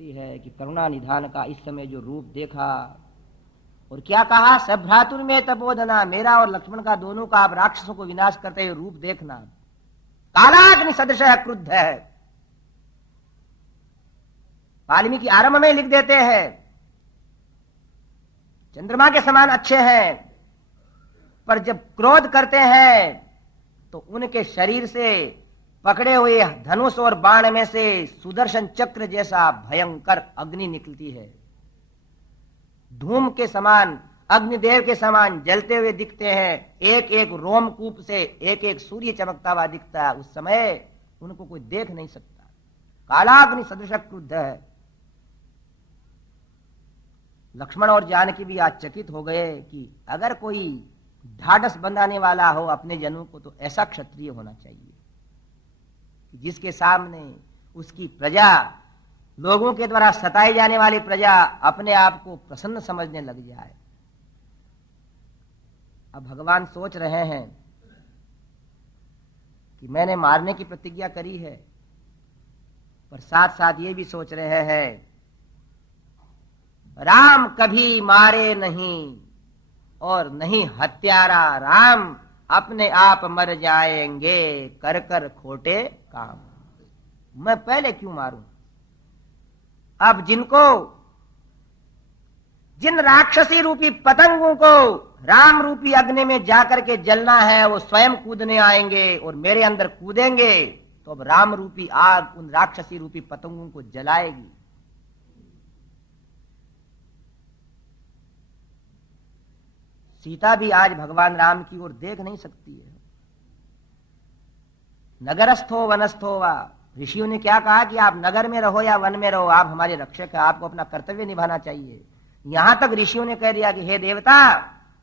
कहती है कि करुणा निधान का इस समय जो रूप देखा और क्या कहा, सब भ्रातुर में तपोधना, मेरा और लक्ष्मण का दोनों का आप राक्षसों को विनाश करते हुए रूप देखना। कालाग्नि सदृश क्रुद्ध है। वाल्मीकि आरंभ में लिख देते हैं चंद्रमा के समान अच्छे हैं, पर जब क्रोध करते हैं तो उनके शरीर से पकड़े हुए धनुष और बाण में से सुदर्शन चक्र जैसा भयंकर अग्नि निकलती है। धूम के समान, अग्निदेव के समान जलते हुए दिखते हैं। एक एक रोमकूप से एक एक सूर्य चमकता हुआ दिखता है। उस समय उनको कोई देख नहीं सकता। कालाग्नि सदृश क्रुद्ध है। लक्ष्मण और जानकी भी आश्चर्यचकित हो गए कि अगर कोई ढाढ़स बंधाने वाला हो अपने जनों को तो ऐसा क्षत्रिय होना चाहिए जिसके सामने उसकी प्रजा, लोगों के द्वारा सताई जाने वाली प्रजा अपने आप को प्रसन्न समझने लग जाए। अब भगवान सोच रहे हैं कि मैंने मारने की प्रतिज्ञा करी है, पर साथ साथ ये भी सोच रहे हैं राम कभी मारे नहीं और नहीं हत्यारा, राम अपने आप मर जाएंगे कर कर खोटे काम, मैं पहले क्यों मारूं। अब जिन राक्षसी रूपी पतंगों को राम रूपी अग्नि में जाकर के जलना है वो स्वयं कूदने आएंगे और मेरे अंदर कूदेंगे, तो अब राम रूपी आग उन राक्षसी रूपी पतंगों को जलाएगी। सीता भी आज भगवान राम की ओर देख नहीं सकती है। नगरस्थो वनस्थो वा, ऋषियों ने क्या कहा कि आप नगर में रहो या वन में रहो, आप हमारे रक्षक हैं, आपको अपना कर्तव्य निभाना चाहिए। यहां तक ऋषियों ने कह दिया कि हे देवता,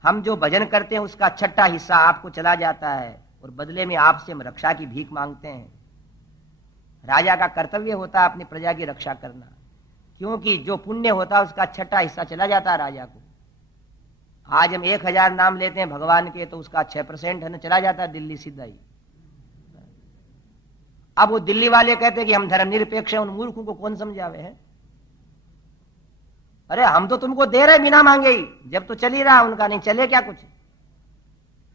हम जो भजन करते हैं उसका छठा हिस्सा आपको चला जाता है और बदले में आपसे हम रक्षा की भीख मांगते हैं। राजा का कर्तव्य होता है अपनी प्रजा की रक्षा करना, क्योंकि जो पुण्य होता है उसका छठा हिस्सा चला जाता है राजा को। आज हम 1000 नाम लेते हैं भगवान के, तो उसका 6% है ना चला जाता है दिल्ली सीधा ही। अब वो दिल्ली वाले कहते हैं कि हम धर्मनिरपेक्ष हैं, उन मूर्खों को कौन समझावे है। अरे हम तो तुमको दे रहे बिना मांगे ही, जब तो चल ही रहा, उनका नहीं चले क्या कुछ।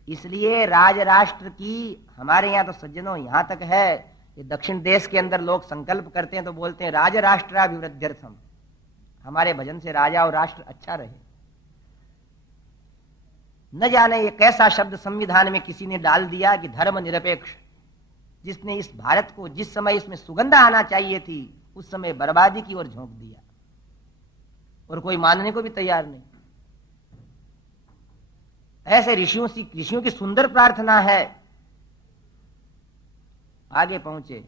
इसलिए राज राष्ट्र की हमारे यहां तो सज्जनों यहां तक है, ये दक्षिण देश के अंदर लोग संकल्प करते हैं तो बोलते हैं राज राष्ट्राभिवृद्ध्यर्थम, हमारे भजन से राजा और राष्ट्र अच्छा रहे। न जाने ये कैसा शब्द संविधान में किसी ने डाल दिया कि धर्म निरपेक्ष, जिसने इस भारत को जिस समय इसमें सुगंध आना चाहिए थी उस समय बर्बादी की ओर झोंक दिया और कोई मानने को भी तैयार नहीं। ऐसे ऋषियों की सुंदर प्रार्थना है। आगे पहुंचे,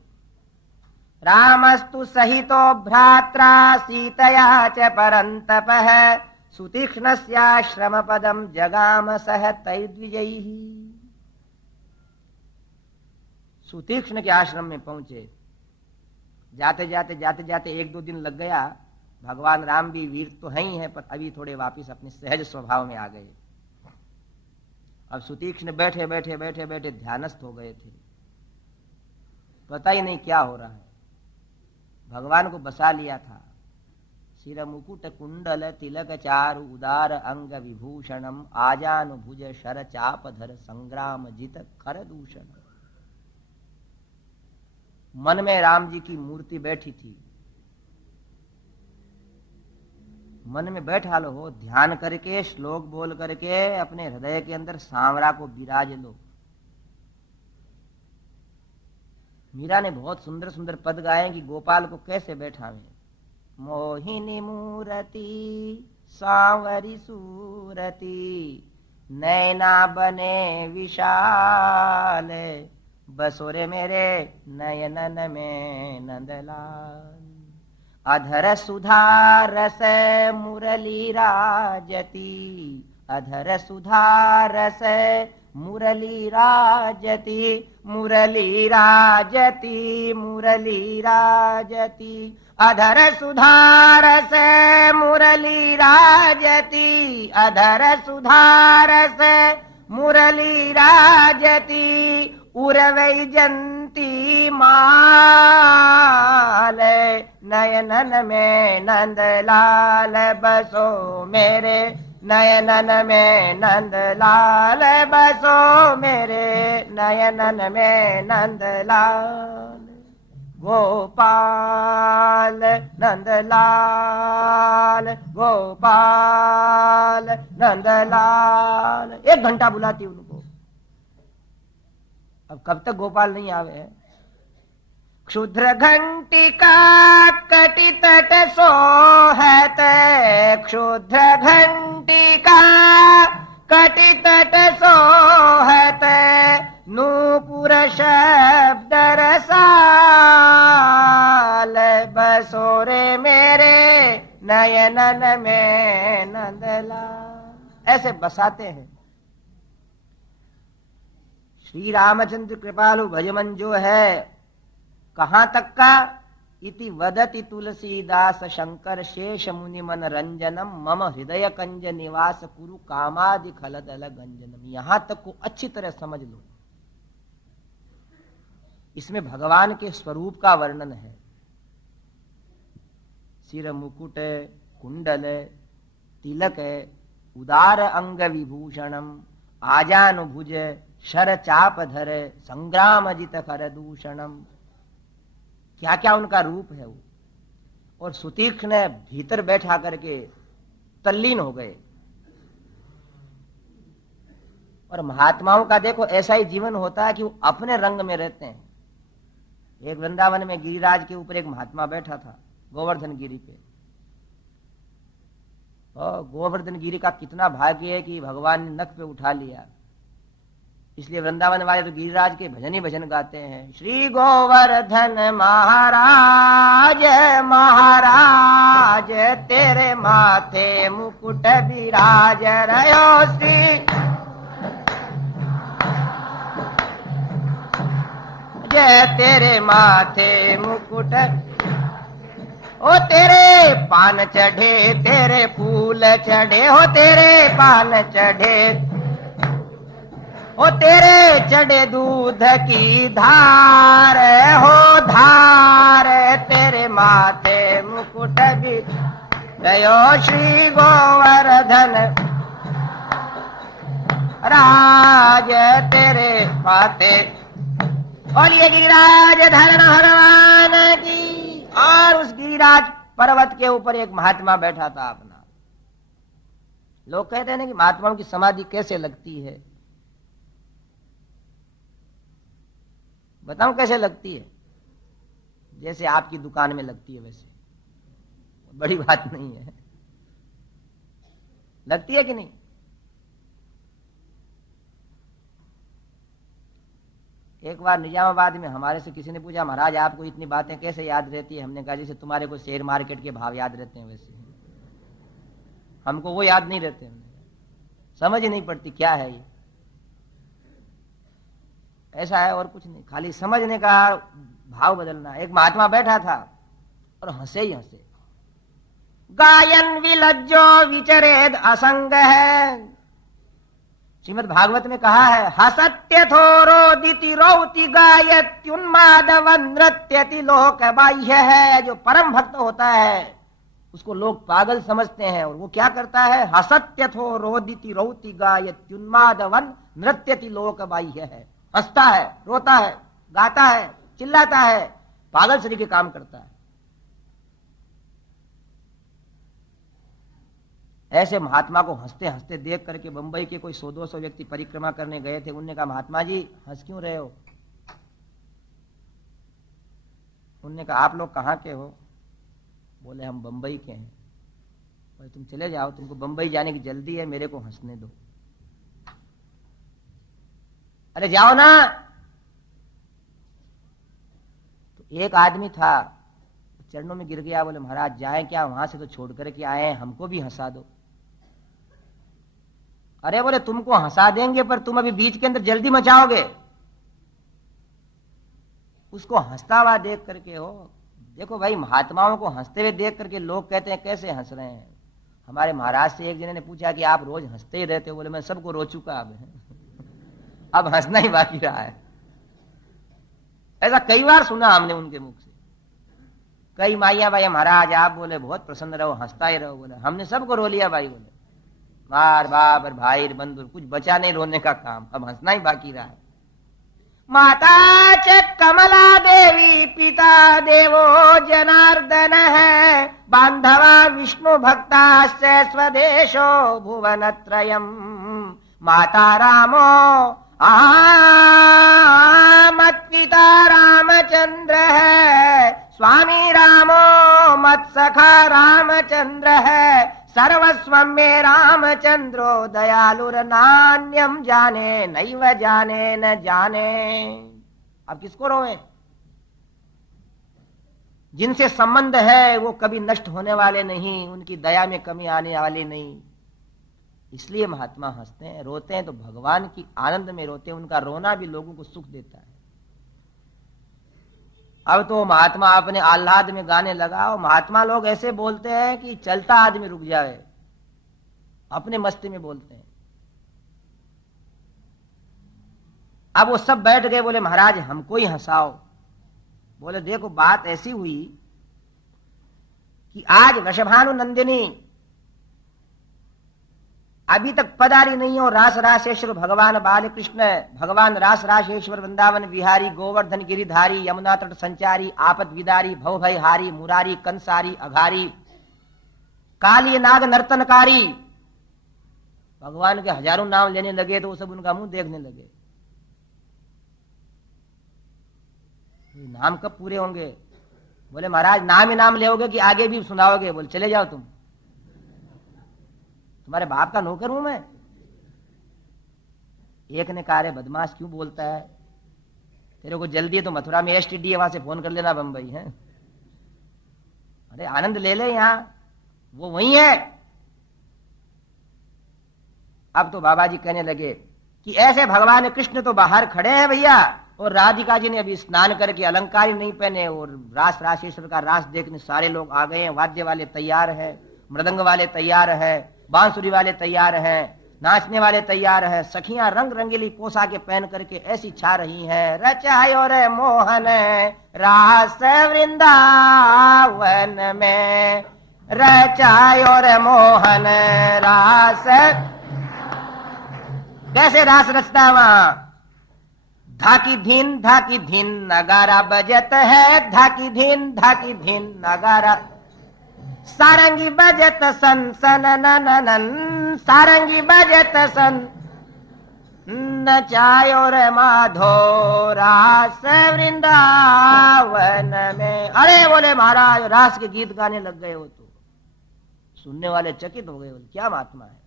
रामस्तु सहितो भ्रात्रा सीतया च परंतपः सुतीक्ष्णस्याश्रम पदम जगाम सह तैद्विजयी। सुतीक्ष्ण के आश्रम में पहुंचे। जाते जाते 1-2 दिन लग गया। भगवान राम भी वीर तो हैं ही हैं, पर अभी थोड़े वापिस अपने सहज स्वभाव में आ गए। अब सुतीक्ष्ण बैठे ध्यानस्थ हो गए थे, पता ही नहीं क्या हो रहा है। भगवान को बसा लिया था। सिर मुकुट कुंडल तिलक चारु उदार अंग विभूषणम आजानुभुज शर चापधर संग्राम जित खर दूषण। मन में राम जी की मूर्ति बैठी थी। मन में बैठा लो, ध्यान करके श्लोक बोल करके अपने हृदय के अंदर सांवरा को विराज लो। मीरा ने बहुत सुंदर सुंदर पद गाए कि गोपाल को कैसे बैठावे। मोहिनी मूरति सांवरी सूरति नैना बने विशाल बसोरे मेरे नयनन में नंदलाल। अधर सुधा रस मुरली राजती अधर सुधा रस मुरली राजती मुरली राजती मुरली राजती अधर सुधा रस मुरली राजती अधर सुधा रस मुरली राजती उर्वैजंती माल, नयनन में नंदलाल बसो मेरे, नयनन में नंदलाल बसो मेरे, नयनन में नंदलाल। गोपाल नंदलाल, गोपाल नंदलाल। 1 घंटा बुलाती उनको, अब कब तक गोपाल नहीं आवे। क्षुद्र घंटिका कटि तट सोहत, क्षुद्र घंटिका कटि तट सोहत, नूपुर शब्द रसाल, बसोरे मेरे नयनन में नंदलाल। ऐसे बसाते हैं। श्री रामचंद्र कृपालु भजमन जो है कहां तक का, इति वदति तुलसीदास शंकर शेष मुनि मन रंजनम, मम हृदय कंज निवास कुरु कामादि खलदल गंजनम। यहां तक को अच्छी तरह समझ लो। इसमें भगवान के स्वरूप का वर्णन है। सिर मुकुट कुंडल तिलक, उदार अंग विभूषणम, आजानुभुज शर चाप धर, संग्राम जित कर दूषणम। क्या क्या उनका रूप है वो। और सुतीक्ष्ण भीतर बैठा करके तल्लीन हो गए। और महात्माओं का देखो ऐसा ही जीवन होता है कि वो अपने रंग में रहते हैं। एक वृंदावन में गिरिराज के ऊपर एक महात्मा बैठा था, गोवर्धन गिरी पे। और गोवर्धन गिरी का कितना भाग्य है कि भगवान ने नख पे उठा लिया। इसलिए वृंदावन वाले तो गिरिराज के भजन ही भजन गाते हैं। श्री गोवर्धन महाराज महाराज, तेरे माथे मुकुट विराज रहो श्री, जय तेरे माथे मुकुट। ओ तेरे पान चढ़े, तेरे फूल चढ़े, हो तेरे पान चढ़े, ओ तेरे चढ़े दूध की धार, हो धार, तेरे माथे मुकुट भी रयो श्री गोवर्धन राज, तेरे माथे। और ये गिरिराज धरण भगवान की। और उस गिरिराज पर्वत के ऊपर एक महात्मा बैठा था अपना। लोग कहते हैं ना कि महात्माओं की समाधि कैसे लगती है। बताऊं कैसे लगती है? जैसे आपकी दुकान में लगती है वैसे, बड़ी बात नहीं है। लगती है कि नहीं? एक बार निजामाबाद में हमारे से किसी ने पूछा, महाराज आपको इतनी बातें कैसे याद रहती है? हमने कहा जैसे तुम्हारे को शेयर मार्केट के भाव याद रहते हैं वैसे हमको वो याद नहीं रहते। समझ ही नहीं पड़ती क्या है ये। ऐसा है और कुछ नहीं, खाली समझने का भाव बदलना। एक महात्मा बैठा था और हंसे ही हंसे। गायन विलज्जो विचरेद असंग है। श्रीमद् भागवत में कहा है, हसत्य थोरो दिति रौति गायत्युन्मादव नृत्यति लोक बाह्य है। जो परम भक्त होता है उसको लोग पागल समझते हैं, और वो क्या करता है? हसत्य थोरो दिति रौति गायत्युन्मादवन नृत्यति लोक बाह्य है। हंसता है, रोता है, गाता है, चिल्लाता है, पागल सरी के काम करता है। ऐसे महात्मा को हंसते हंसते देख करके बंबई के कोई 100-200 व्यक्ति परिक्रमा करने गए थे। उनने कहा, महात्मा जी हंस क्यों रहे हो? उनने कहा, आप लोग कहाँ के हो? बोले, हम बंबई के हैं। बोले, तुम चले जाओ, तुमको बंबई जाने की जल्दी है, मेरे को हंसने दो। अरे जाओ ना। तो एक आदमी था, चरणों में गिर गया। बोले, महाराज जाएं क्या? वहां से तो छोड़ करके आए हैं, हमको भी हंसा दो। अरे बोले, तुमको हंसा देंगे पर तुम अभी बीच के अंदर जल्दी मचाओगे। उसको हंसता हुआ देख करके हो। देखो भाई, महात्माओं को हंसते हुए देख करके लोग कहते हैं कैसे हंस रहे हैं। हमारे महाराज से एक जने ने पूछा कि आप रोज हंसते ही रहते हो? बोले, मैं सबको रो चुका अब हंसना ही बाकी रहा है। ऐसा कई बार सुना हमने उनके मुख से। कई माइया भाई महाराज आप बोले बहुत प्रसन्न रहो, हंसता ही रहो। बोले हमने सबको रो लिया भाई। बोले मार बाप और भाई बंधु कुछ बचा नहीं रोने का काम, अब हंसना ही बाकी रहा है। माता च कमला देवी पिता देवो जनार्दन है, बांधवा विष्णु भक्ता स्वदेशो भुवनत्रयम्। माता रामो मत पिता रामचंद्र है, स्वामी रामो मत सखा रामचंद्र है, सर्वस्वं में रामचंद्रो दयालुर नान्यम जाने नैव जाने न जाने। अब किसको रोए? जिनसे संबंध है वो कभी नष्ट होने वाले नहीं, उनकी दया में कमी आने वाली नहीं। इसलिए महात्मा हंसते हैं, रोते हैं तो भगवान की आनंद में रोते हैं। उनका रोना भी लोगों को सुख देता है। अब तो महात्मा अपने आह्लाद में गाने लगा। और महात्मा लोग ऐसे बोलते हैं कि चलता आदमी रुक जाए, अपने मस्ती में बोलते हैं। अब वो सब बैठ गए, बोले महाराज हमको ही हंसाओ। बोले देखो बात ऐसी हुई कि आज वृषभानु नंदिनी अभी तक पधारी नहीं हो, रास रासेश्वर भगवान बाल कृष्ण, भगवान रास रासेश्वर वृंदावन विहारी, गोवर्धन गिरिधारी, यमुना तट संचारी, आपद विदारी, भव भयहारी, मुरारी कंसारी अघारी, काली नाग नर्तनकारी। भगवान के हजारों नाम लेने लगे तो वो सब उनका मुंह देखने लगे। नाम कब पूरे होंगे? बोले महाराज नाम ही नाम लेओगे कि आगे भी सुनाओगे? बोले चले जाओ तुम, तुम्हारे बाप का नौकर हूं मैं। एक ने कहा रे बदमाश क्यों बोलता है, तेरे को जल्दी है तो मथुरा में एसटीडी है, वहां से फोन कर लेना बंबई है। अरे आनंद ले ले, यहां वो वही है। अब तो बाबा जी कहने लगे कि ऐसे भगवान कृष्ण तो बाहर खड़े हैं भैया, और राधिका जी ने अभी स्नान करके अलंकार ही नहीं पहने और रास रासेश्वर का रास देखने सारे लोग आ गए हैं। वाद्य वाले तैयार है, मृदंग वाले तैयार है, बांसुरी वाले तैयार हैं, नाचने वाले तैयार हैं। सखियां रंग रंगीली पोशाकें पहन करके ऐसी छा रही हैं। रचायो रे मोहन रास वृंदावन में, रचायो रे मोहन रास। कैसे रास रचता वहां? धाकी धीन नगारा बजत है, धाकी धीन नगारा। सारंगी बजत सन सन नन, सारंगी बजत सन नचायो रे माधो रास वृंदावन में। अरे बोले महाराज रास के गीत गाने लग गए हो तो सुनने वाले चकित हो गए। बोले क्या महात्मा है?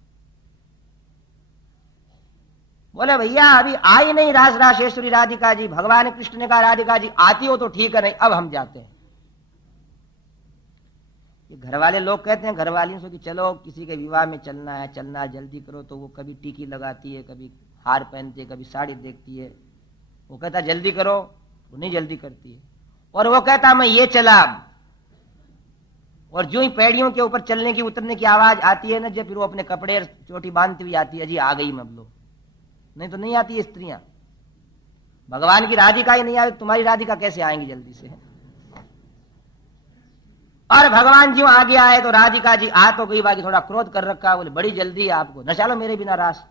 बोले भैया अभी आई नहीं रास रासेश्वरी राधिका जी। भगवान कृष्ण ने कहा राधिका जी आती हो तो ठीक है, नहीं अब हम जाते हैं। ये घर वाले लोग कहते हैं घर वालियों से कि चलो किसी के विवाह में चलना है, चलना है, जल्दी करो। तो वो कभी टीकी लगाती है, कभी हार पहनती है, कभी साड़ी देखती है। वो कहता जल्दी करो, वो नहीं जल्दी करती है। और वो कहता मैं ये चला, और जो ही पैड़ियों के ऊपर चलने की उतरने की आवाज आती है ना, जब फिर वो अपने कपड़े चोटी बांधती हुई आती है, जी आ गई मैं लो। नहीं तो नहीं आती है स्त्रियां। भगवान की राधिका ही नहीं आई, तुम्हारी राधिका कैसे आएंगी जल्दी से? और भगवान जी आगे आए तो राधिका जी आ तो गई, बाकी थोड़ा क्रोध कर रखा। बोले बड़ी जल्दी है आपको, न चलो मेरे बिना रास।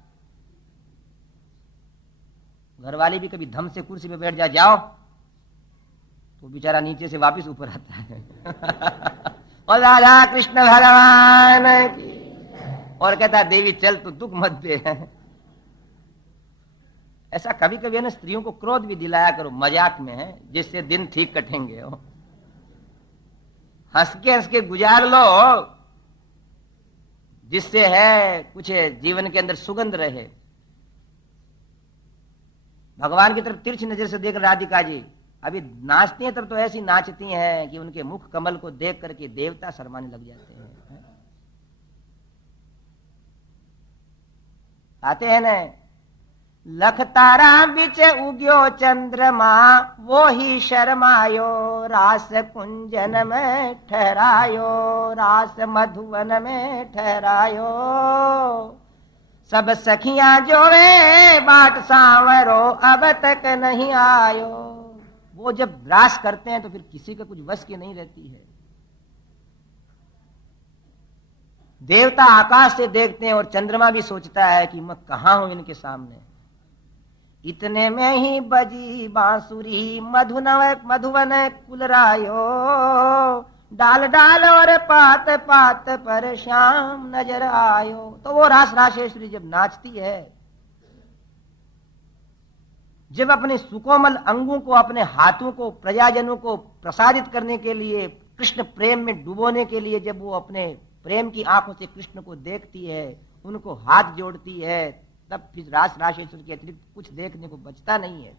घर वाले भी कभी धम से कुर्सी पे बैठ जाओ तो बेचारा नीचे से वापस ऊपर आता है। और राधा कृष्ण भगवान की, और कहता देवी चल तू दुख मत दे। ऐसा कभी कभी ना स्त्रियों को क्रोध भी दिलाया करो मजाक में, है जिससे दिन ठीक कटेंगे। हंस के गुजार लो, जिससे है कुछ जीवन के अंदर सुगंध रहे। भगवान की तरफ तिरछी नजर से देख राधिका जी अभी नाचती हैं, तब तो ऐसी नाचती हैं कि उनके मुख कमल को देख करके देवता शर्माने लग जाते हैं। आते हैं न, लख तारा बिच उग्यो चंद्रमा, वो ही शर्मायो रास कुंजन में ठहरायो, रास मधुवन में ठहरायो। सब सखियां जो वे बाट सांवरो अब तक नहीं आयो। वो जब रास करते हैं तो फिर किसी का कुछ वश की नहीं रहती है। देवता आकाश से देखते हैं और चंद्रमा भी सोचता है कि मैं कहां हूं इनके सामने। इतने में ही बजी बांसुरी मधुवन कुलरायो, डाल डाल और पात पात पर श्याम नजर आयो। तो वो रास राशेश्वरी जब नाचती है, जब अपने सुकोमल अंगों को, अपने हाथों को प्रजाजनों को प्रसादित करने के लिए, कृष्ण प्रेम में डुबोने के लिए, जब वो अपने प्रेम की आंखों से कृष्ण को देखती है, उनको हाथ जोड़ती है, तब फिर रास राशेश्वरी के अतिरिक्त कुछ देखने को बचता नहीं है।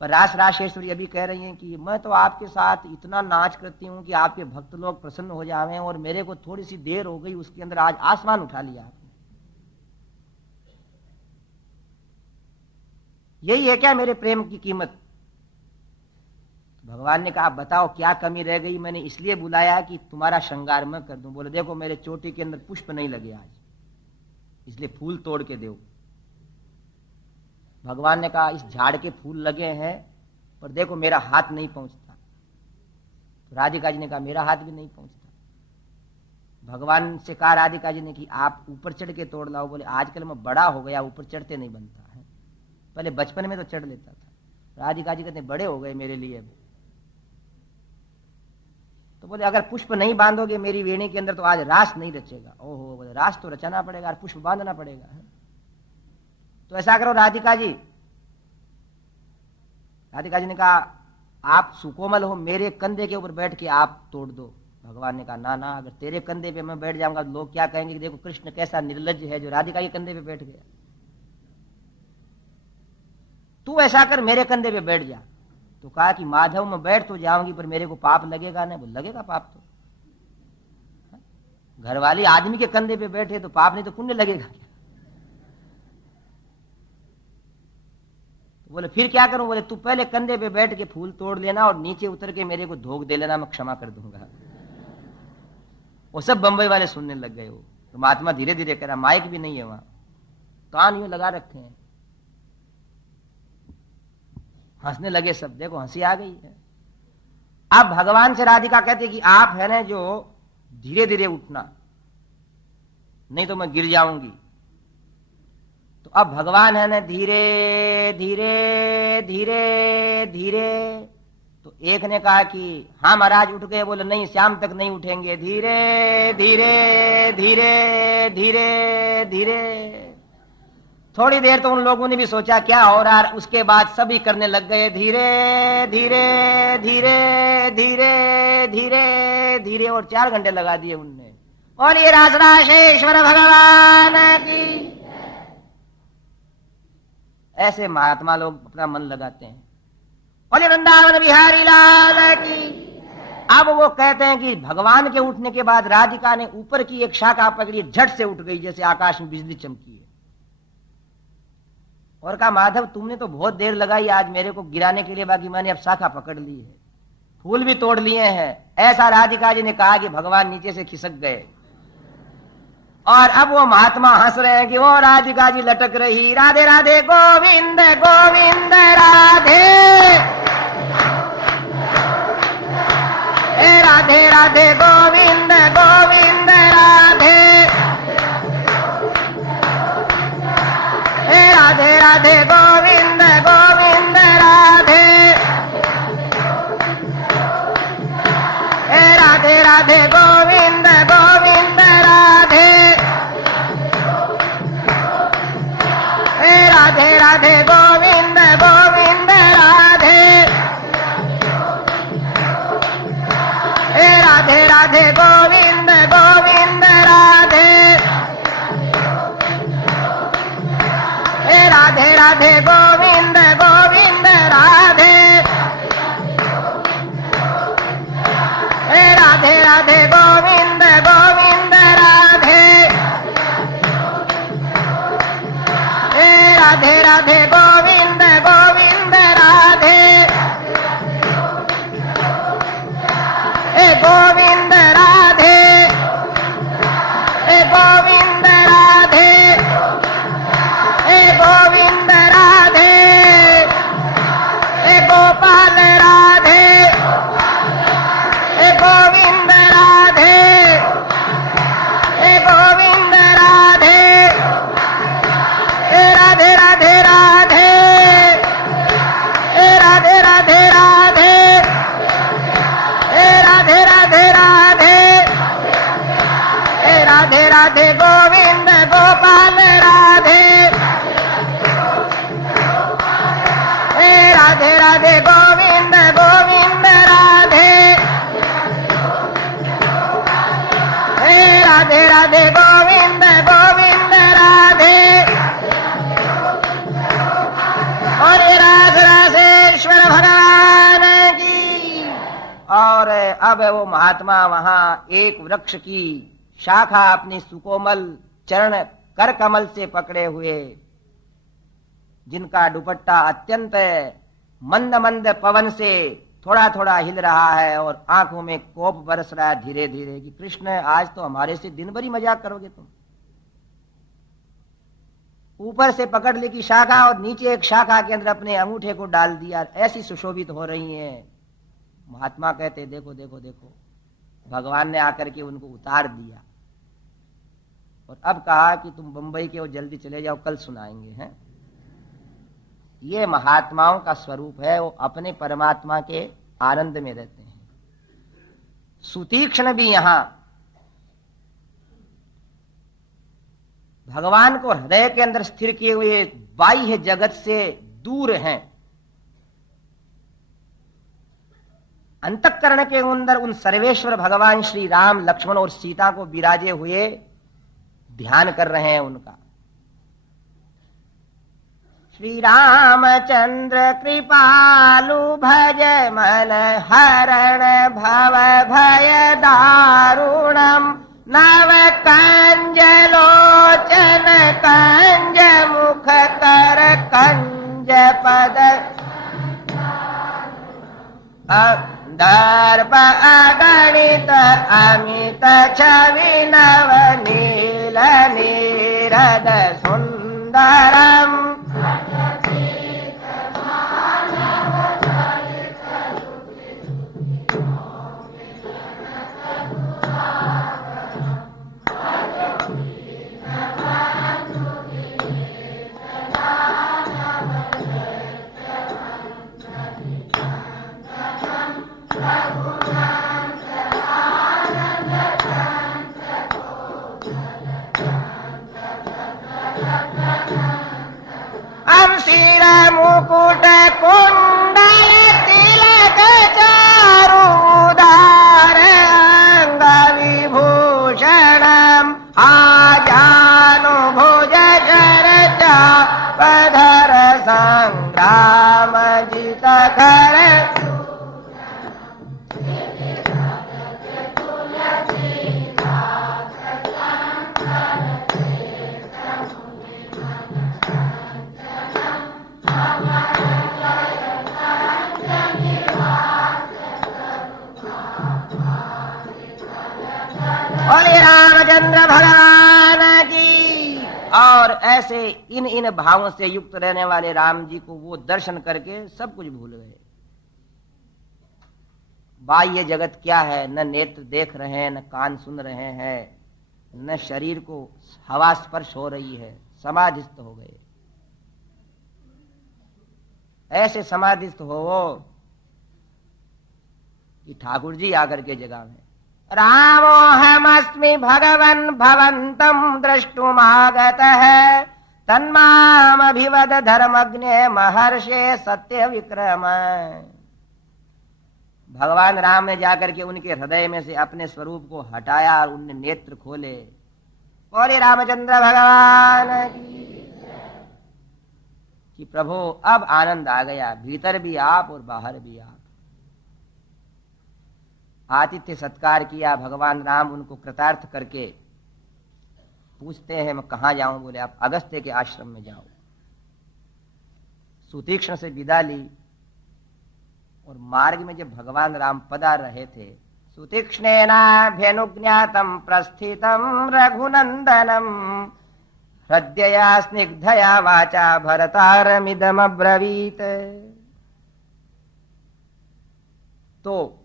पर रास राशेश्वरी अभी कह रही हैं कि मैं तो आपके साथ इतना नाच करती हूं कि आपके भक्त लोग प्रसन्न हो जाएं, और मेरे को थोड़ी सी देर हो गई, उसके अंदर आज आसमान उठा लिया आपने। यही है क्या मेरे प्रेम की कीमत? भगवान ने कहा बताओ क्या कमी रह गई, मैंने इसलिए बुलाया कि तुम्हारा श्रृंगार मैं कर दूं। बोले देखो मेरे चोटी के अंदर पुष्प नहीं लगे आज, इसलिए फूल तोड़ के दो। भगवान ने कहा इस झाड़ के फूल लगे हैं पर देखो मेरा हाथ नहीं पहुंचता। तो राधिका जी ने कहा मेरा हाथ भी नहीं पहुंचता। भगवान से कहा राधिका जी ने कि आप ऊपर चढ़ के तोड़ लाओ। बोले आजकल मैं बड़ा हो गया, ऊपर चढ़ते नहीं बनता है, पहले बचपन में तो चढ़ लेता था। राधिका जी कहते बड़े हो गए मेरे लिए। तो बोले अगर पुष्प नहीं बांधोगे मेरी वेणी के अंदर तो आज रास नहीं रचेगा। ओहो, बोले रास तो रचाना पड़ेगा, पुष्प बांधना पड़ेगा। तो ऐसा करो राधिका जी। राधिका जी ने कहा आप सुकोमल हो, मेरे कंधे के ऊपर बैठ के आप तोड़ दो। भगवान ने कहा ना ना, अगर तेरे कंधे पे मैं बैठ जाऊंगा तो लोग क्या कहेंगे कि देखो कृष्ण कैसा निर्लज्ज है जो राधिका के कंधे पे बैठ गया। तू ऐसा कर मेरे कंधे पे बैठ जा। तो कहा कि माधव मैं बैठ तो जाऊंगी पर मेरे को पाप लगेगा ना। बोल लगेगा पाप तो, घरवाली आदमी के कंधे पे बैठे तो पाप नहीं तो पुण्य लगेगा क्या? तो बोले फिर क्या करूं? बोले तू पहले कंधे पे बैठ के फूल तोड़ लेना और नीचे उतर के मेरे को धोख दे लेना, मैं क्षमा कर दूंगा। वो सब बंबई वाले सुनने लग गए। वो तो महात्मा धीरे धीरे कह रहा, माइक भी नहीं है वहां, कान यूं लगा रखे हैं, हंसने लगे सब। देखो हंसी आ गई है। अब भगवान से राधिका कहते कि आप है ना जो धीरे धीरे उठना, नहीं तो मैं गिर जाऊंगी। तो अब भगवान है ना धीरे धीरे धीरे धीरे। तो एक ने कहा कि हाँ महाराज उठ गए। बोले नहीं, शाम तक नहीं उठेंगे, धीरे धीरे धीरे धीरे धीरे। थोड़ी देर तो उन लोगों ने भी सोचा क्या हो रहा है, उसके बाद सभी करने लग गए धीरे धीरे धीरे धीरे धीरे धीरे, और 4 घंटे लगा दिए उनने। और ये राजराजेश्वर भगवान की। ऐसे महात्मा लोग अपना मन लगाते हैं। और ये वृंदावन बिहारी लाल की। अब वो कहते हैं कि भगवान के उठने के बाद राधिका ने ऊपर की एक शाखा पकड़ी, झट से उठ गई जैसे आकाश में बिजली चमकी है, और कहा माधव तुमने तो बहुत देर लगाई आज मेरे को गिराने के लिए, बाकी मैंने अब शाखा पकड़ ली है, फूल भी तोड़ लिए हैं। ऐसा राधिका जी ने कहा कि भगवान नीचे से खिसक गए। और अब वो महात्मा हंस रहे हैं कि वो राधिका जी लटक रही, राधे राधे गोविंद गोविंद राधे, राधे राधे गोविंद गोविंद राधे, राधे राधे गोविंद गोविंद राधे, राधे राधे गोविंद गोविंद राधे, राधे राधे गोविंद गोविंद राधे, राधे राधे गोविंद गोविंद राधे, राधे राधे गोविंद गोविंद राधे, राधे राधे गोविंद गोविंद राधे, राधे राधे गोविंद गोविंद राधे, गोविंद राधे, गोविंद राधे, गोविंद राधे, गोविंद राधे गोविंद गोपाल राधे, राधे राधे गोविंद गोविंद राधे, राधे राधे गोविंद गोविंद राधे, और राज राजेश्वर भगवान की। और अब वो महात्मा वहां एक वृक्ष की शाखा अपनी सुकोमल चरण कर कमल से पकड़े हुए, जिनका दुपट्टा अत्यंत मंद मंद पवन से थोड़ा थोड़ा हिल रहा है और आंखों में कोप बरस रहा है धीरे धीरे कि कृष्ण आज तो हमारे से दिन भर ही मजाक करोगे तुम। ऊपर से पकड़ ली की शाखा और नीचे एक शाखा के अंदर अपने अंगूठे को डाल दिया, ऐसी सुशोभित हो रही है। महात्मा कहते देखो देखो देखो, भगवान ने आकर के उनको उतार दिया और अब कहा कि तुम बंबई के हो जल्दी चले जाओ, कल सुनाएंगे हैं। ये महात्माओं का स्वरूप है, वो अपने परमात्मा के आनंद में रहते हैं। सुतीक्ष्ण भी यहां भगवान को हृदय के अंदर स्थिर किए हुए बाह्य जगत से दूर हैं। अंतःकरण के अंदर उन सर्वेश्वर भगवान श्री राम लक्ष्मण और सीता को विराजे हुए ध्यान कर रहे हैं उनका। श्री रामचंद्र कृपालु भज मन हरण भव भय दारुणम, नव कंज लोचन कंज मुख कर कंज पद, दर्प अगणित अमित छवि नव नील नीरद सुंदरम। मुकुट कुंडल तिलक चारुदार अंग विभूषणम, आजानुभुज चर्चा पधर संग्राम जित घर। बोले रामचंद्र भगवान की। और ऐसे इन इन भावों से युक्त रहने वाले राम जी को वो दर्शन करके सब कुछ भूल गए। बाह्य जगत क्या है, न नेत्र देख रहे हैं, न कान सुन रहे हैं, न शरीर को हवा स्पर्श हो रही है, समाधिस्थ हो गए। ऐसे समाधिस्थ हो कि ठाकुर जी आकर के जगह में रामोऽहमस्मि भगवन् भवन्तं द्रष्टुमागतः, तन्मामभिवद धर्मज्ञे महर्षे सत्य विक्रम। भगवान राम ने जाकर के उनके हृदय में से अपने स्वरूप को हटाया और उनने नेत्र खोले। बोले रामचंद्र भगवान की कि प्रभु अब आनंद आ गया, भीतर भी आप और बाहर भी आप। आतिथ्य सत्कार किया। भगवान राम उनको कृतार्थ करके पूछते हैं मैं कहां जाऊं। बोले आप अगस्त्य के आश्रम में जाओ। सुतीक्ष्ण से विदा ली और मार्ग में जब भगवान राम पधार रहे थे, सुतीक्ष्णेनाभ्यनुज्ञातं प्रस्थितं रघुनंदनम, हृदया स्निग्धया वाचा भरतारमिदमब्रवीत। तो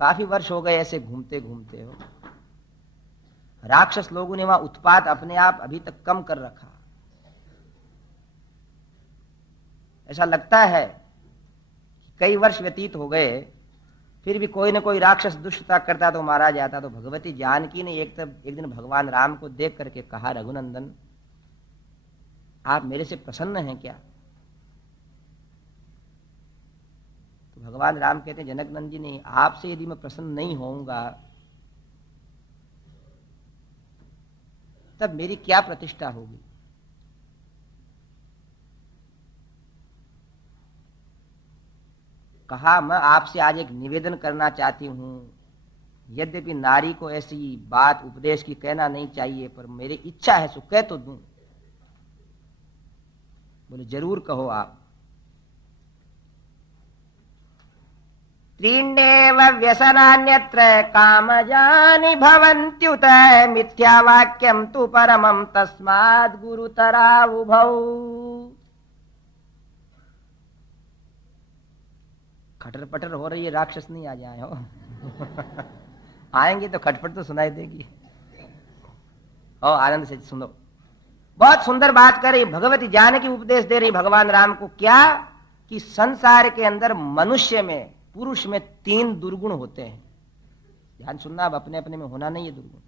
काफी वर्ष हो गए ऐसे घूमते घूमते हो। राक्षस लोगों ने वहां उत्पात अपने आप अभी तक कम कर रखा। ऐसा लगता है कई वर्ष व्यतीत हो गए फिर भी कोई न कोई राक्षस दुष्टता करता तो मारा जाता। तो भगवती जानकी ने एक दिन भगवान राम को देख करके कहा, रघुनंदन आप मेरे से प्रसन्न हैं क्या? तो भगवान राम कहते हैं, जनक नंदिनी आपसे यदि मैं प्रसन्न नहीं होऊंगा तब मेरी क्या प्रतिष्ठा होगी? कहा, मैं आपसे आज एक निवेदन करना चाहती हूं। यद्यपि नारी को ऐसी बात उपदेश की कहना नहीं चाहिए, पर मेरी इच्छा है सो कह तो दूं। बोले जरूर कहो आप। त्रीण्येव व्यसनान्यत्र कामजानि भवन्त्युत मिथ्या वाक्यं तु परमं तस्माद् गुरुतरावुभौ। खटर पटर हो रही है, राक्षस नहीं आ जाए हो। आएंगे तो खटपट तो सुनाई देगी। और आनंद से सुनो। बहुत सुंदर बात कर रही भगवती जानकी, उपदेश दे रही भगवान राम को। क्या कि संसार के अंदर मनुष्य में, पुरुष में 3 दुर्गुण होते हैं। ध्यान सुनना, अब अपने अपने में होना नहीं है दुर्गुण।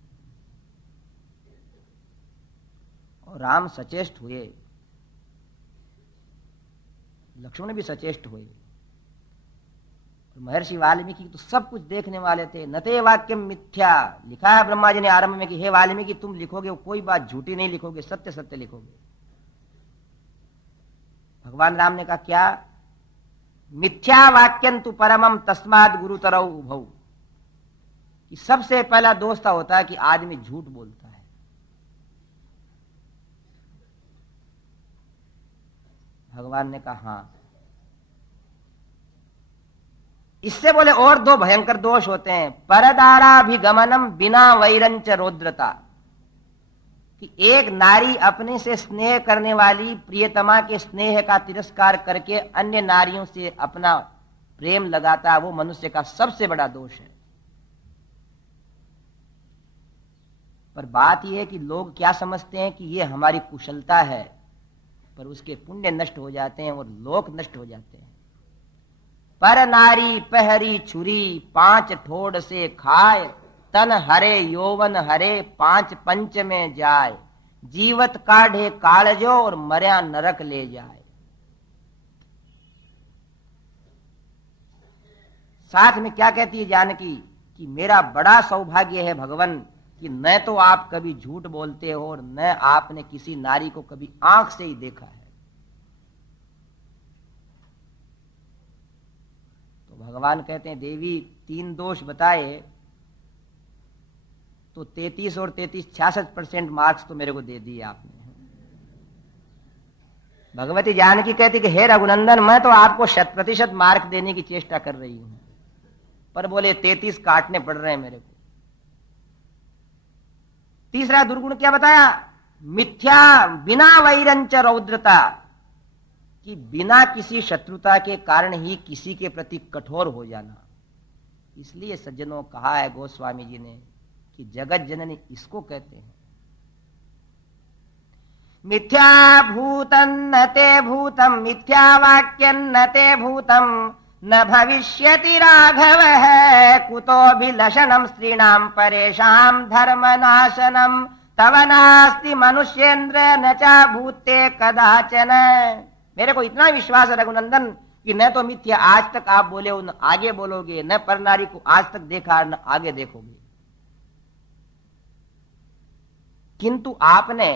और राम सचेष्ट हुए, लक्ष्मण भी सचेष्ट हुए। महर्षि वाल्मीकि तो सब कुछ देखने वाले थे। नते वाक्यम मिथ्या, लिखा है ब्रह्मा जी ने आरंभ में कि हे वाल्मीकि तुम लिखोगे कोई बात झूठी नहीं लिखोगे, सत्य सत्य लिखोगे। भगवान राम ने कहा क्या? मिथ्या वाक्यंतु परमम तस्माद गुरुतरौ उभौ। कि सबसे पहला दोष होता है कि आदमी झूठ बोलता है। भगवान ने कहा हां। इससे बोले और 2 भयंकर दोष होते हैं। परदाराभिगमनम बिना वैरंच रौद्रता, कि एक नारी अपने से स्नेह करने वाली प्रियतमा के स्नेह का तिरस्कार करके अन्य नारियों से अपना प्रेम लगाता है, वो मनुष्य का सबसे बड़ा दोष है। पर बात यह है कि लोग क्या समझते हैं कि ये हमारी कुशलता है, पर उसके पुण्य नष्ट हो जाते हैं और लोक नष्ट हो जाते हैं। पर नारी पहरी छुरी 5 ठोड़ से खाए, तन हरे यौवन हरे 5 पंच में जाए, जीवत काढ़े कालजो और मर्या नरक ले जाए। साथ में क्या कहती है जानकी कि मेरा बड़ा सौभाग्य है भगवान कि न तो आप कभी झूठ बोलते हो और न आपने किसी नारी को कभी आंख से ही देखा है। भगवान कहते हैं देवी 3 दोष बताए तो 33 और 33 66% मार्क्स तो मेरे को दे दिए आपने। भगवती जानकी कहती कि हे रघुनंदन मैं तो आपको 100% मार्क देने की चेष्टा कर रही हूं, पर बोले 33 काटने पड़ रहे हैं मेरे को। तीसरा दुर्गुण क्या बताया? मिथ्या बिना वैरंच रौद्रता, कि बिना किसी शत्रुता के कारण ही किसी के प्रति कठोर हो जाना। इसलिए सज्जनों कहा है गोस्वामी जी ने कि जगत जननी इसको कहते हैं। मिथ्या भूतं न ते भूतं मिथ्या वाक्यं न ते भूतं न भविष्यति राघवः कुतोऽभिलषणं स्त्रीणां परेषां धर्मनाशनं तव नास्ति मनुष्येन्द्र न चा भूते कदाचन। मेरे को इतना विश्वास है रघुनंदन कि न तो मिथ्या आज तक आप बोले हो, न आगे बोलोगे, न पर नारी को आज तक देखा न आगे देखोगे। किंतु आपने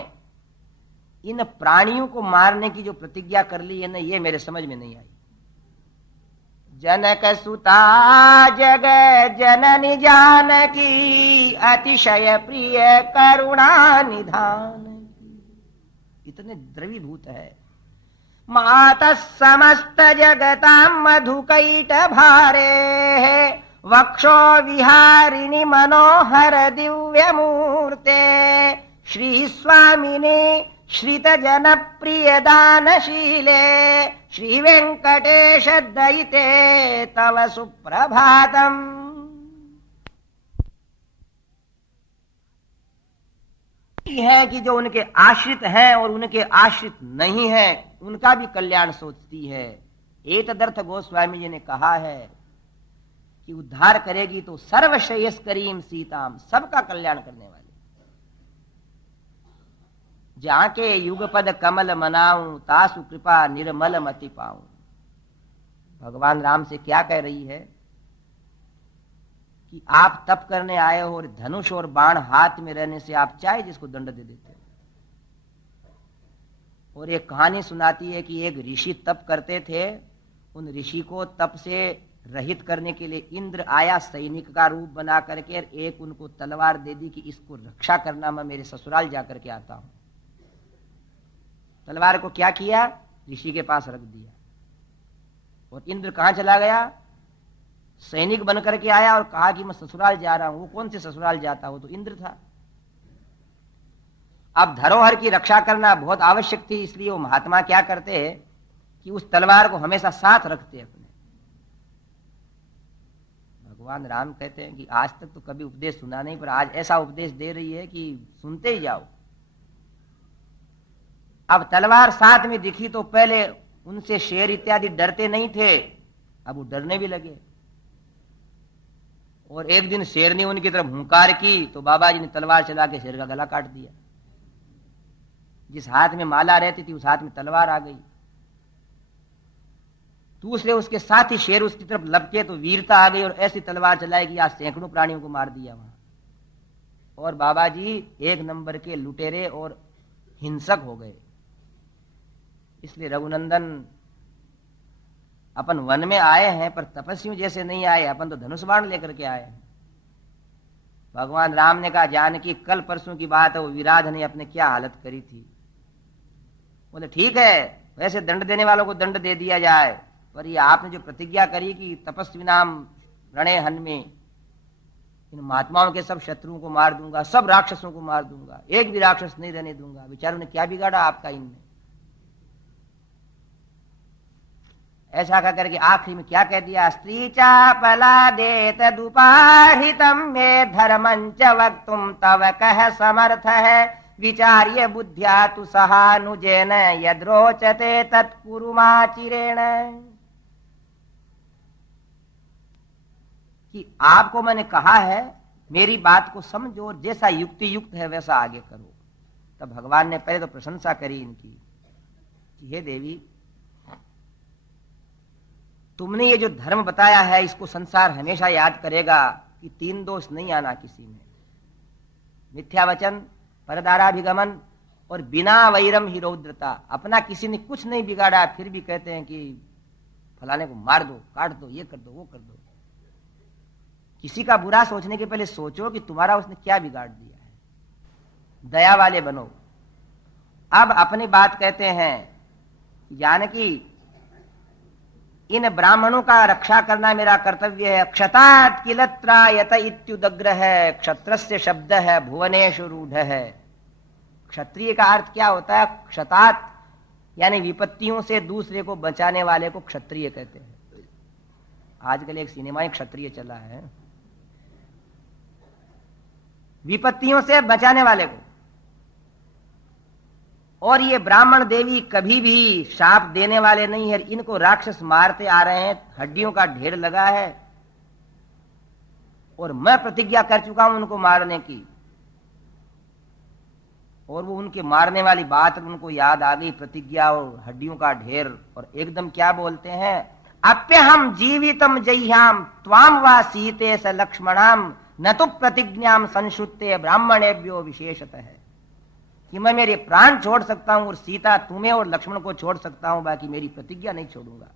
इन प्राणियों को मारने की जो प्रतिज्ञा कर ली है ना, ये मेरे समझ में नहीं आई। जनक सुता जग जननी जानकी अतिशय प्रिय करुणा निधान, इतने द्रवीभूत है। मातः समस्त जगतां मधुकैट भारे वक्षो विहारिणि मनोहर दिव्य मूर्ते श्री स्वामिने श्रित जन प्रिय दानशीले श्री वेंकटेश दयिते तव सुप्रभातम। है कि जो उनके आश्रित हैं और उनके आश्रित नहीं हैं उनका भी कल्याण सोचती है। एतदर्थ गोस्वामी जी ने कहा है कि उद्धार करेगी तो सर्वश्रेयस्करीम सीताम, सबका कल्याण करने वाली। जाके युगपद कमल मनाऊं, तासु कृपा निर्मल मति पाऊं। भगवान राम से क्या कह रही है कि आप तप करने आए हो और धनुष और बाण हाथ में रहने से आप चाहे जिसको दंड दे देते हो। और एक कहानी सुनाती है कि एक ऋषि तप करते थे, उन ऋषि को तप से रहित करने के लिए इंद्र आया सैनिक का रूप बना करके, एक उनको तलवार दे दी कि इसको रक्षा करना, मैं मेरे ससुराल जाकर के आता हूं। तलवार को क्या किया, ऋषि के पास रख दिया और इंद्र कहां चला गया, सैनिक बनकर के आया और कहा कि मैं ससुराल जा रहा हूं। वो कौन से ससुराल जाता, वो तो इंद्र था। अब धरोहर की रक्षा करना बहुत आवश्यक थी, इसलिए वो महात्मा क्या करते हैं कि उस तलवार को हमेशा साथ रखते अपने। भगवान राम कहते हैं कि आज तक तो कभी उपदेश सुना नहीं, पर आज ऐसा उपदेश दे रही है कि सुनते ही जाओ। अब तलवार साथ में दिखी तो पहले उनसे शेर इत्यादि डरते नहीं थे, अब वो डरने भी लगे। और एक दिन शेर ने उनकी तरफ हुंकार की तो बाबा जी ने तलवार चला के शेर का गला काट दिया। जिस हाथ में माला रहती थी उस हाथ में तलवार आ गई। दूसरे उसके साथ ही शेर उसकी तरफ लपके तो वीरता आ गई और ऐसी तलवार चलाई कि आज सैकड़ों प्राणियों को मार दिया वहां। और बाबा जी एक नंबर के लुटेरे और हिंसक हो गए। इसलिए रघुनंदन, अपन वन में आए हैं पर तपस्वियों जैसे नहीं आए, अपन तो धनुष बाण लेकर के आए हैं। भगवान राम ने कहा, जानकी कल परसों की बात है, वो विराध ने अपने क्या हालत करी थी। बोले ठीक है, वैसे दंड देने वालों को दंड दे दिया जाए, पर ये आपने जो प्रतिज्ञा करी कि तपस्वी नाम रणे हन में इन महात्माओं के सब शत्रुओं को मार दूंगा, सब राक्षसों को मार दूंगा, एक भी राक्षस नहीं रहने दूंगा। बेचारों ने क्या बिगाड़ा आपका इनमें। ऐसा कह करके आखिरी में क्या कह दिया, स्त्री चापला देत दुपाहितम में धर्मंच वक्तुम तव कह समर्थ है, विचार्य बुद्ध्या तु सहानुजेन यद्रोचते तत्कुरुमाचिरेण। कि आपको मैंने कहा है, मेरी बात को समझो और जैसा युक्ति युक्त है वैसा आगे करो। तब भगवान ने पहले तो प्रशंसा करी इनकी कि हे देवी, तुमने ये जो धर्म बताया है इसको संसार हमेशा याद करेगा कि तीन दोष नहीं आना किसी में, मिथ्या वचन, परदाराभिगमन और बिना वैरम ही रौद्रता। अपना किसी ने कुछ नहीं बिगाड़ा फिर भी कहते हैं कि फलाने को मार दो, काट दो, ये कर दो, वो कर दो। किसी का बुरा सोचने के पहले सोचो कि तुम्हारा उसने क्या बिगाड़ दिया है। दया वाले बनो। अब अपनी बात कहते हैं, जानकी इन ब्राह्मणों का रक्षा करना मेरा कर्तव्य है। क्षतात किलत्रायत इत्युदग्र है, क्षत्रस्य शब्द है भुवनेषु रूढ़ है। क्षत्रिय का अर्थ क्या होता है, क्षतात यानी विपत्तियों से दूसरे को बचाने वाले को क्षत्रिय कहते हैं। आजकल एक सिनेमा ही क्षत्रिय चला है, विपत्तियों से बचाने वाले को। और ये ब्राह्मण देवी कभी भी शाप देने वाले नहीं है, इनको राक्षस मारते आ रहे हैं, हड्डियों का ढेर लगा है और मैं प्रतिज्ञा कर चुका हूं उनको मारने की। और वो उनके मारने वाली बात उनको याद आ गई, प्रतिज्ञा और हड्डियों का ढेर, और एकदम क्या बोलते हैं, अप्यहम जीवितम जह्याम त्वाम वा सीते स लक्ष्मणाम न तो प्रतिज्ञाम संश्रुते ब्राह्मणेभ्यो विशेषतः है। कि मैं मेरे प्राण छोड़ सकता हूं और सीता तुम्हें और लक्ष्मण को छोड़ सकता हूं, बाकी मेरी प्रतिज्ञा नहीं छोड़ूंगा।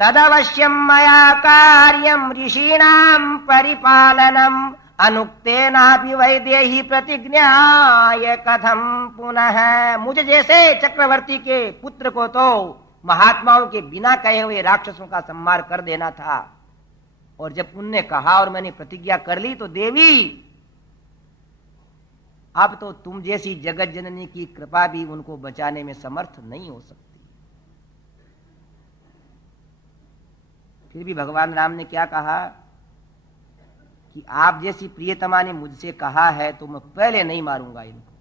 तदवश्यम मया कार्यम ऋषीणाम परिपालनम अनुक्तेनापि वैदेही प्रतिज्ञाय कथम पुनः। मुझे जैसे चक्रवर्ती के पुत्र को तो महात्माओं के बिना कहे हुए राक्षसों का संहार कर देना था, और जब उनने कहा और मैंने प्रतिज्ञा कर ली तो देवी अब तो तुम जैसी जगत जननी की कृपा भी उनको बचाने में समर्थ नहीं हो सकती। फिर भी भगवान राम ने क्या कहा कि आप जैसी प्रियतमा ने मुझसे कहा है तो मैं पहले नहीं मारूंगा इनको।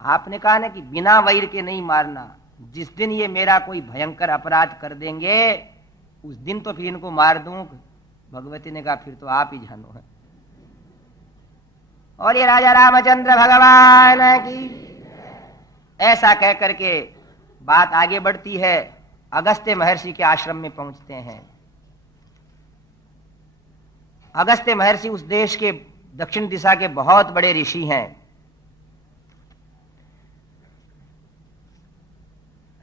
आपने कहा ना कि बिना वैर के नहीं मारना। जिस दिन ये मेरा कोई भयंकर अपराध कर देंगे उस दिन तो फिर इनको मार दूं। भगवती ने कहा फिर तो आप ही जानो है। और ये राजा रामचंद्र भगवान की ऐसा कह करके बात आगे बढ़ती है। अगस्त्य महर्षि के आश्रम में पहुंचते हैं। अगस्त्य महर्षि उस देश के दक्षिण दिशा के बहुत बड़े ऋषि हैं।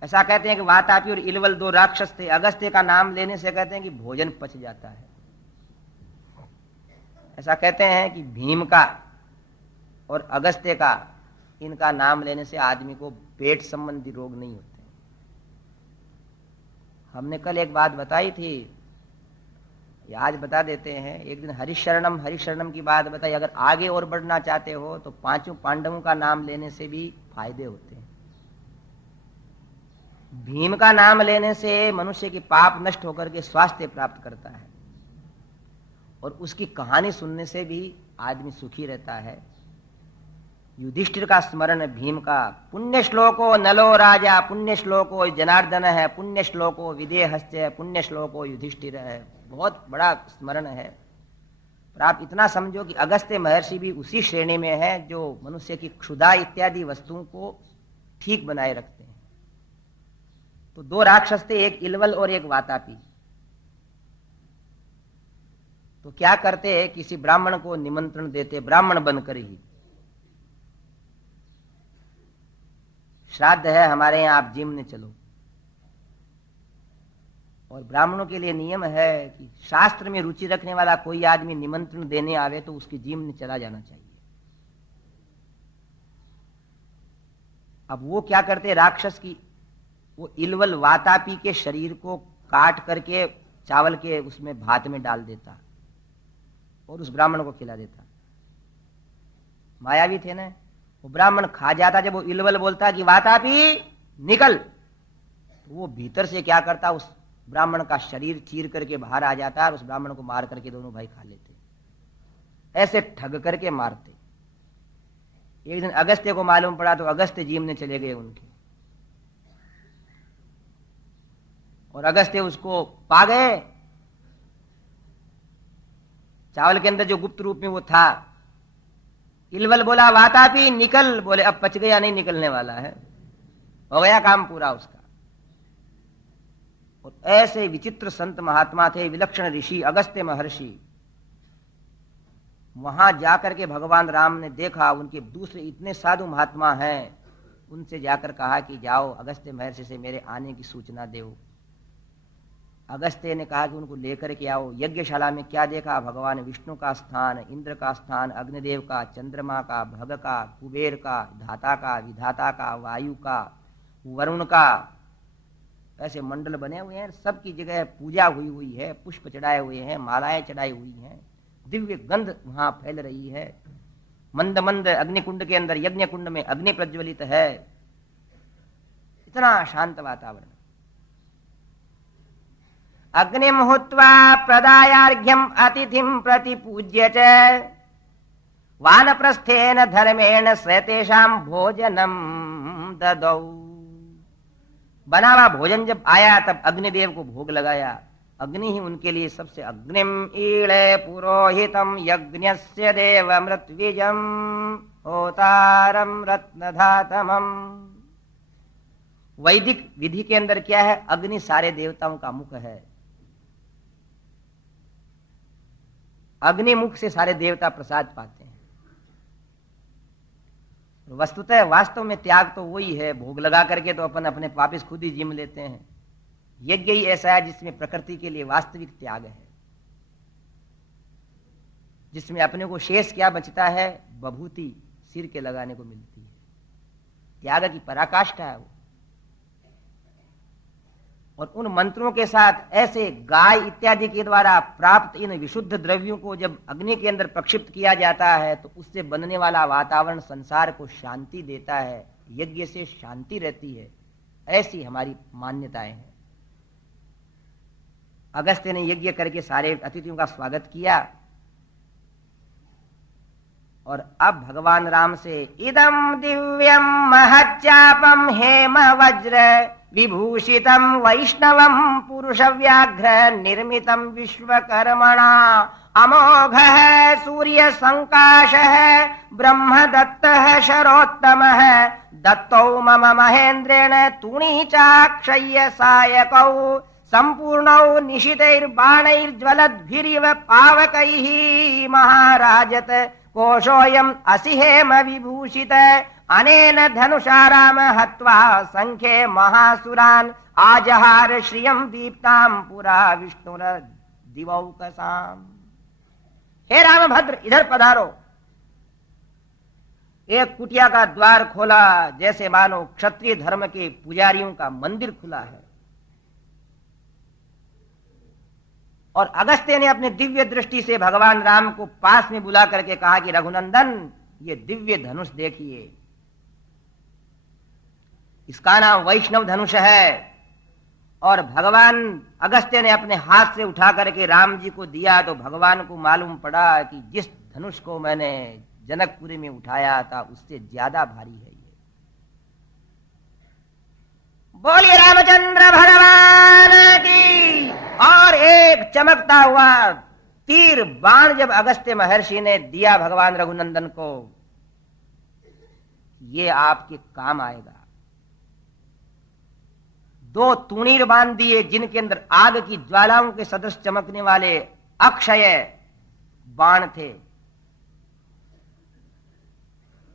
ऐसा कहते हैं कि वातापी और इलवल दो राक्षस थे। अगस्त्य का नाम लेने से कहते हैं कि भोजन पच जाता है। ऐसा कहते हैं कि भीम का और अगस्त्य का, इनका नाम लेने से आदमी को पेट संबंधी रोग नहीं होते। हमने कल एक बात बताई थी, आज बता देते हैं। एक दिन हरिशरणम की बात बताई। अगर आगे और बढ़ना चाहते हो तो पांचों पांडवों का नाम लेने से भी फायदे होते हैं। भीम का नाम लेने से मनुष्य की पाप नष्ट होकर के स्वास्थ्य प्राप्त करता है, और उसकी कहानी सुनने से भी आदमी सुखी रहता है। युधिष्ठिर का स्मरण भीम का, पुण्य श्लोको नलो राजा, पुण्य श्लोको जनार्दन है, पुण्य श्लोको विदेहस्य है, पुण्य श्लोको युधिष्ठिर है, बहुत बड़ा स्मरण है। पर आप इतना समझो कि अगस्त्य महर्षि भी उसी श्रेणी में है जो मनुष्य की क्षुधा इत्यादि वस्तुओं को ठीक बनाए रखते हैं। तो दो राक्षस थे, एक इलवल और एक वातापी। तो क्या करते, किसी ब्राह्मण को निमंत्रण देते, ब्राह्मण बनकर ही, श्राद्ध है हमारे यहाँ, आप जिम ने चलो। और ब्राह्मणों के लिए नियम है कि शास्त्र में रुचि रखने वाला कोई आदमी निमंत्रण देने आवे तो उसकी जिम ने चला जाना चाहिए। अब वो क्या करते, राक्षस की वो इलवल वातापी के शरीर को काट करके चावल के उसमें भात में डाल देता और उस ब्राह्मण को खिला देता। मायावी थे ना। वो ब्राह्मण खा जाता। जब वो इलवल बोलता कि वातापी निकल, तो वो भीतर से क्या करता, उस ब्राह्मण का शरीर चीर करके बाहर आ जाता और उस ब्राह्मण को मार करके दोनों भाई खा लेते। ऐसे ठग करके मारते। एक दिन अगस्त्य को मालूम पड़ा तो अगस्त्य जी में चले गए उनके, और अगस्त्य उसको पा गए। चावल के अंदर जो गुप्त रूप में वो था। इलवल बोला वातापी निकल, बोले अब पच गया, नहीं निकलने वाला है, हो गया काम पूरा उसका। और ऐसे विचित्र संत महात्मा थे, विलक्षण ऋषि अगस्त्य महर्षि। वहां जाकर के भगवान राम ने देखा उनके दूसरे इतने साधु महात्मा हैं, उनसे जाकर कहा कि जाओ अगस्त्य महर्षि से मेरे आने की सूचना दो। अगस्त्य ने कहा कि उनको लेकर के आओ। यज्ञशाला में क्या देखा, भगवान विष्णु का स्थान, इंद्र का स्थान, अग्निदेव का, चंद्रमा का, भग का, कुबेर का, धाता का, विधाता का, वायु का, वरुण का, ऐसे मंडल बने हुए हैं। सबकी जगह पूजा हुई हुई है, पुष्प चढ़ाए हुए हैं, मालाएं चढ़ाई हुई हैं, दिव्य गंध वहां फैल रही है। मंद मंद अग्निकुंड के अंदर, यज्ञ कुंड में अग्नि प्रज्वलित है। इतना शांत वातावरण। अग्निम हुत्वा प्रदायार्घ्यम अतिथिम प्रतिपूज्य च वानप्रस्थेन धर्मेण स्वतेषां भोजनम ददौ। बना हुआ भोजन जब आया तब अग्निदेव को भोग लगाया। अग्नि ही उनके लिए सबसे, अग्निम ईळे पुरोहितम यज्ञस्य देव मृत्विजम होतारम रत्नधातमम। वैदिक विधि के अंदर क्या है, अग्नि सारे देवताओं का मुख है। अग्निमुख से सारे देवता प्रसाद पाते हैं। वस्तुतः वास्तव में त्याग तो वही है, भोग लगा करके तो अपन अपने वापिस खुद ही जिम लेते हैं। यज्ञ ही ऐसा है जिसमें प्रकृति के लिए वास्तविक त्याग है, जिसमें अपने को शेष क्या बचता है, बभूति सिर के लगाने को मिलती है। त्याग की पराकाष्ठा है वो। और उन मंत्रों के साथ ऐसे गाय इत्यादि के द्वारा प्राप्त इन विशुद्ध द्रव्यों को जब अग्नि के अंदर प्रक्षिप्त किया जाता है तो उससे बनने वाला वातावरण संसार को शांति देता है। यज्ञ से शांति रहती है, ऐसी हमारी मान्यताएं हैं। अगस्त्य ने यज्ञ करके सारे अतिथियों का स्वागत किया। और अब भगवान राम से इदम दिव्यम महच्चापम हेम वज्र विभूषितं वैष्णवं पुरुषव्याघ्र निर्मितं विश्वकर्मणा अमोघः सूर्यसङ्काशः ब्रह्मदत्तः शरोत्तमः दत्तौ मम महेन्द्रेण तुणीचाक्षय्य सायकौ सम्पूर्णौ निशितैर्बाणैर्ज्वलद्भिरिव पावकैः महाराजत कोशोऽयम् असिहेम विभूषित अनेन धनुषा राम हत्वा संख्ये महासुरान् आजहार श्रियं दीप्तां पुरा विष्णुर दिवौकसाम्। हे रामभद्र इधर पधारो। एक कुटिया का द्वार खोला जैसे मानो क्षत्रिय धर्म के पुजारियों का मंदिर खुला है। और अगस्त्य ने अपनी दिव्य दृष्टि से भगवान राम को पास में बुला करके कहा कि रघुनंदन ये दिव्य धनुष देखिए, इसका नाम वैष्णव धनुष है। और भगवान अगस्त्य ने अपने हाथ से उठा करके राम जी को दिया तो भगवान को मालूम पड़ा कि जिस धनुष को मैंने जनकपुरी में उठाया था उससे ज्यादा भारी है ये। बोलिए रामचंद्र भगवान की। और एक चमकता हुआ तीर बाण जब अगस्त्य महर्षि ने दिया भगवान रघुनंदन को, ये आपके काम आएगा। दो तूणीर बांध दिए जिनके अंदर आग की ज्वालाओं के सदृश चमकने वाले अक्षय बाण थे।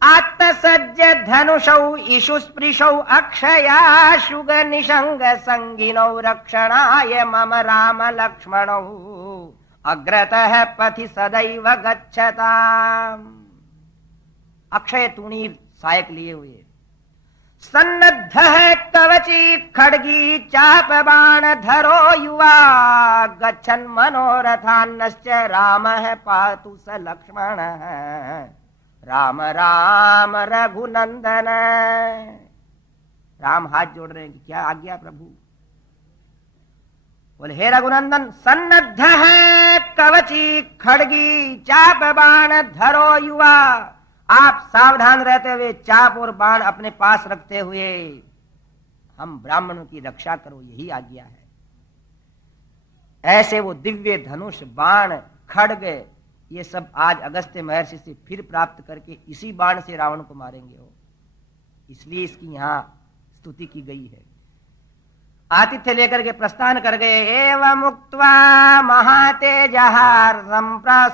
आत्मसज्ज धनुषौ इषुस्पृशौ अक्षयाशुग निशंग संगिनौ रक्षणाय मम राम लक्ष्मणौ अग्रतः पथि सदैव गच्छताम्। अक्षय तूणीर सायक लिए हुए, सन्नद्धः कवची खड्गी चाप बाण धरो युवा गच्छन् मनोरथान्नश्च रामः पातु स लक्ष्मणः राम राम रघुनंदन। राम हाथ जोड़ रहे हैं कि क्या आज्ञा प्रभु। बोले हे रघुनंदन, सन्नद्ध है कवची खड्गी चाप बाण धरो युवा। आप सावधान रहते हुए चाप और बाण अपने पास रखते हुए हम ब्राह्मणों की रक्षा करो, यही आज्ञा है। ऐसे वो दिव्य धनुष बाण खड्ग ये सब आज अगस्त्य महर्षि से फिर प्राप्त करके इसी बाण से रावण को मारेंगे हो, इसलिए इसकी यहां स्तुति की गई है। आतिथ्य लेकर के प्रस्थान कर गए। एवं उक्त्वा महातेजः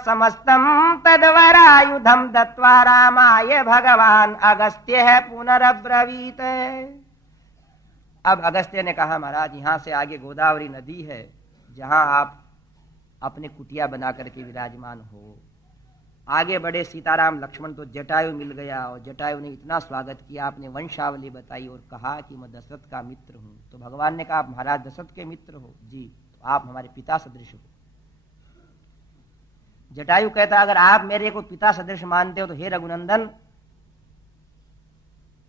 समस्तम तद्वरायुधम दत्वा रामाय भगवान अगस्त्य पुनरब्रवीत। अब अगस्त्य ने कहा महाराज यहां से आगे गोदावरी नदी है जहां आप अपने कुटिया बना करके विराजमान हो। आगे बढ़े सीताराम लक्ष्मण तो जटायु मिल गया और जटायु ने इतना स्वागत किया, आपने वंशावली बताई और कहा कि मैं दशरथ का मित्र हूं। तो भगवान ने कहा महाराज दशरथ के मित्र हो जी, तो आप हमारे पिता सदृश हो। जटायु कहता अगर आप मेरे को पिता सदृश मानते हो तो हे रघुनंदन,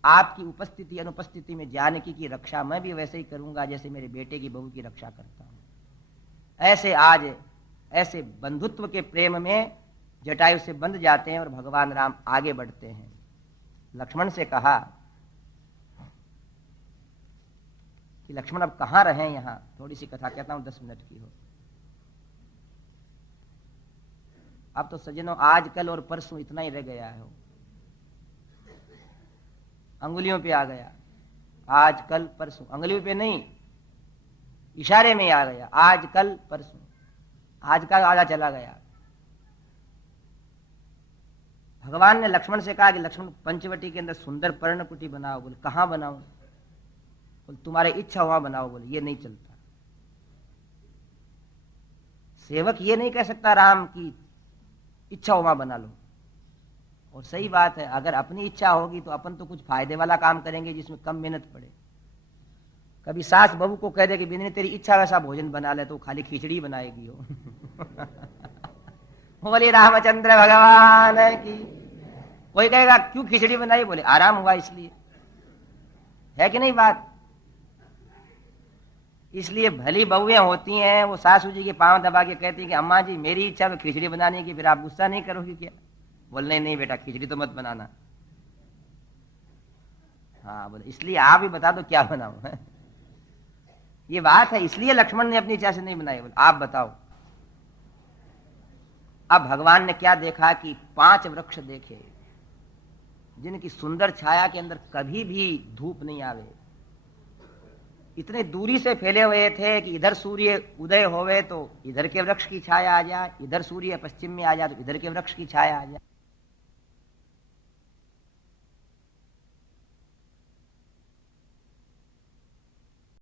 आपकी उपस्थिति अनुपस्थिति में जानकी की रक्षा मैं भी वैसे ही करूंगा जैसे मेरे बेटे की बहू की रक्षा करता हूं। ऐसे आज ऐसे बंधुत्व के प्रेम में जटायु से बंध जाते हैं और भगवान राम आगे बढ़ते हैं। लक्ष्मण से कहा कि लक्ष्मण अब कहां रहे, यहां थोड़ी सी कथा कहता हूं 10 मिनट की हो। अब तो सज्जनों आज कल और परसों इतना ही रह गया है, अंगुलियों पे आ गया। आज कल परसों, अंगुलियों पे नहीं इशारे में आ गया। आज कल परसों, आज का आधा चला गया। भगवान ने लक्ष्मण से कहा कि लक्ष्मण पंचवटी के अंदर सुंदर पर्णकुटी बनाओ। बोले कहां बनाऊं? बोले तुम्हारी इच्छा वहां बनाओ। बोले ये नहीं चलता, सेवक ये नहीं कह सकता राम की इच्छा वहां बना लो। और सही बात है, अगर अपनी इच्छा होगी तो अपन तो कुछ फायदे वाला काम करेंगे जिसमें कम मेहनत पड़े। कभी सास बहू को कह दे कि बिना तेरी इच्छा वैसा भोजन बना ले, तो खाली खिचड़ी बनाएगी हो। बोले रामचंद्र भगवान की। कोई कहेगा क्यों खिचड़ी बनाई? बोले आराम हुआ इसलिए। है कि नहीं बात? इसलिए भली बहुएं होती हैं, वो सासू जी के पांव दबा के कहती हैं कि अम्मा जी मेरी इच्छा तो खिचड़ी बनाने की, फिर आप गुस्सा नहीं करोगी क्या? बोले नहीं बेटा खिचड़ी तो मत बनाना। हाँ बोले इसलिए आप ही बता दो क्या बनाऊं। ये बात है, इसलिए लक्ष्मण ने अपनी इच्छा से नहीं बनाई। आप बताओ, अब भगवान ने क्या देखा कि 5 वृक्ष देखे जिनकी सुंदर छाया के अंदर कभी भी धूप नहीं आवे, इतने दूरी से फैले हुए थे कि इधर सूर्य उदय होवे तो इधर के वृक्ष की छाया आ जाए, इधर सूर्य पश्चिम में आ जाए तो इधर के वृक्ष की छाया आ जाए।